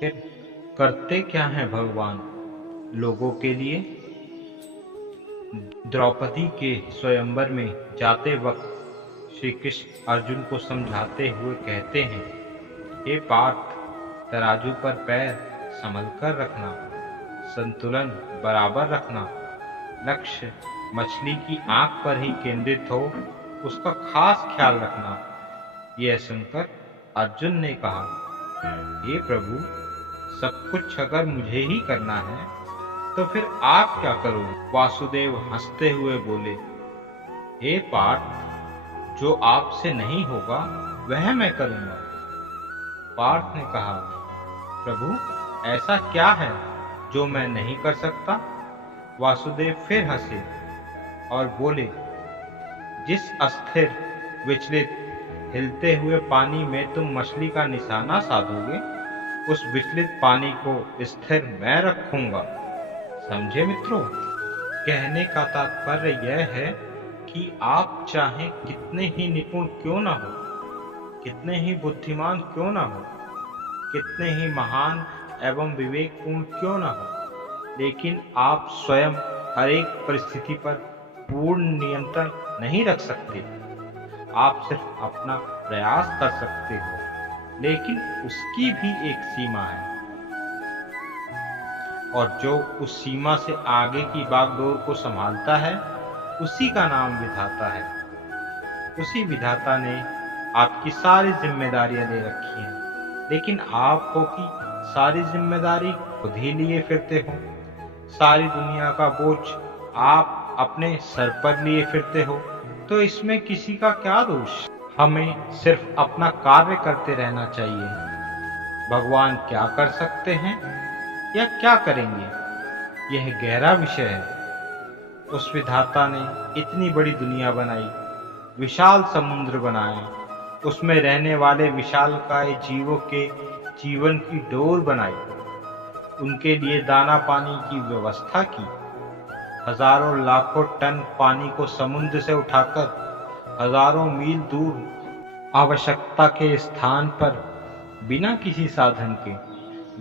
फिर करते क्या हैं भगवान लोगों के लिए। द्रौपदी के स्वयंवर में जाते वक्त श्री कृष्ण अर्जुन को समझाते हुए कहते हैं, हे पार्थ, तराजू पर पैर संभल कर रखना, संतुलन बराबर रखना, लक्ष्य मछली की आंख पर ही केंद्रित हो, उसका खास ख्याल रखना। यह सुनकर अर्जुन ने कहा, हे प्रभु, सब कुछ अगर मुझे ही करना है तो फिर आप क्या करोगे। वासुदेव हंसते हुए बोले, हे पार्थ, जो आपसे नहीं होगा वह मैं करूंगा। पार्थ ने कहा, प्रभु, ऐसा क्या है जो मैं नहीं कर सकता। वासुदेव फिर हंसे और बोले, जिस अस्थिर, विचलित, हिलते हुए पानी में तुम मछली का निशाना साधोगे, उस विचलित पानी को स्थिर मैं रखूंगा। समझे मित्रों। कहने का तात्पर्य यह है कि आप चाहे कितने ही निपुण क्यों न हो, कितने ही बुद्धिमान क्यों न हो, कितने ही महान एवं विवेकपूर्ण क्यों न हो, लेकिन आप स्वयं हर एक परिस्थिति पर पूर्ण नियंत्रण नहीं रख सकते। आप सिर्फ अपना प्रयास कर सकते हो, लेकिन उसकी भी एक सीमा है, और जो उस सीमा से आगे की बागडोर को संभालता है, उसी का नाम विधाता है। उसी विधाता ने आपकी सारी जिम्मेदारियां दे रखी हैं, लेकिन आप हो कि सारी जिम्मेदारी खुद ही लिए फिरते हो। सारी दुनिया का बोझ आप अपने सर पर लिए फिरते हो, तो इसमें किसी का क्या दोष। हमें सिर्फ अपना कार्य करते रहना चाहिए। भगवान क्या कर सकते हैं या क्या करेंगे, यह गहरा विषय है। उस विधाता ने इतनी बड़ी दुनिया बनाई, विशाल समुद्र बनाए, उसमें रहने वाले विशालकाय जीवों के जीवन की डोर बनाई, उनके लिए दाना पानी की व्यवस्था की, हजारों लाखों टन पानी को समुद्र से उठाकर हजारों मील दूर आवश्यकता के स्थान पर बिना किसी साधन के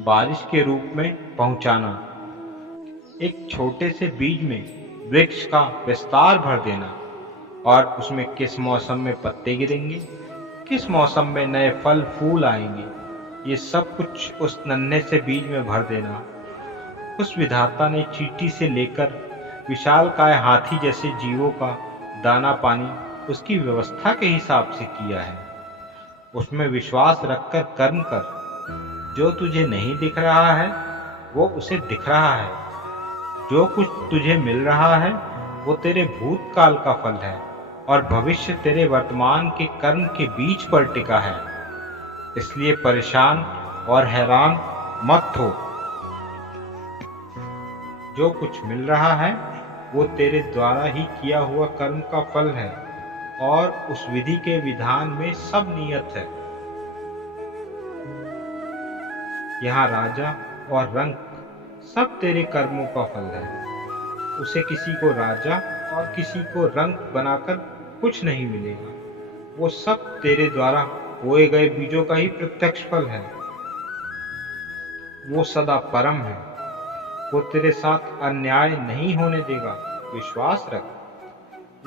बारिश के रूप में पहुंचाना, एक छोटे से बीज में वृक्ष का विस्तार भर देना, और उसमें किस मौसम में पत्ते गिरेंगे, किस मौसम में नए फल फूल आएंगे, ये सब कुछ उस नन्हे से बीज में भर देना। उस विधाता ने चींटी से लेकर विशालकाय हाथी जैसे जीवों का दाना पानी उसकी व्यवस्था के हिसाब से किया है। उसमें विश्वास रखकर कर्म कर। जो तुझे नहीं दिख रहा है वो उसे दिख रहा है। जो कुछ तुझे मिल रहा है वो तेरे भूतकाल का फल है, और भविष्य तेरे वर्तमान के कर्म के बीच पर टिका है। इसलिए परेशान और हैरान मत हो। जो कुछ मिल रहा है वो तेरे द्वारा ही किया हुआ कर्म का फल है, और उस विधि के विधान में सब नियत है। यहाँ राजा और रंक सब तेरे कर्मों का फल है। उसे किसी को राजा और किसी को रंक बनाकर कुछ नहीं मिलेगा। वो सब तेरे द्वारा बोए गए बीजों का ही प्रत्यक्ष फल है। वो सदा परम है। वो तेरे साथ अन्याय नहीं होने देगा, विश्वास रख।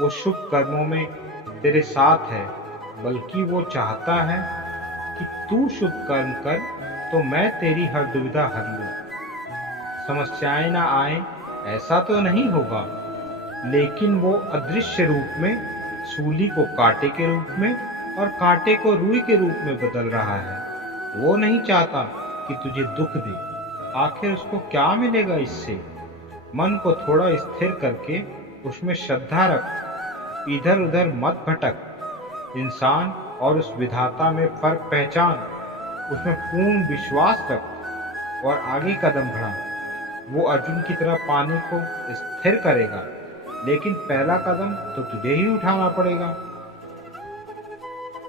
वो शुभ कर्मों में तेरे साथ है, बल्कि वो चाहता है कि तू शुभ कर्म कर तो मैं तेरी हर दुविधा हर लूं। समस्याएं ना आए ऐसा तो नहीं होगा, लेकिन वो अदृश्य रूप में सूली को कांटे के रूप में और कांटे को रुई के रूप में बदल रहा है। वो नहीं चाहता कि तुझे दुख दे। आखिर उसको क्या मिलेगा इससे। मन को थोड़ा स्थिर करके उसमें श्रद्धा रख, इधर उधर मत भटक। इंसान और उस विधाता में फर्क पहचान, उसमें पूर्ण विश्वास रख और आगे कदम बढ़ा। वो अर्जुन की तरह पानी को स्थिर करेगा, लेकिन पहला कदम तो तुझे ही उठाना पड़ेगा।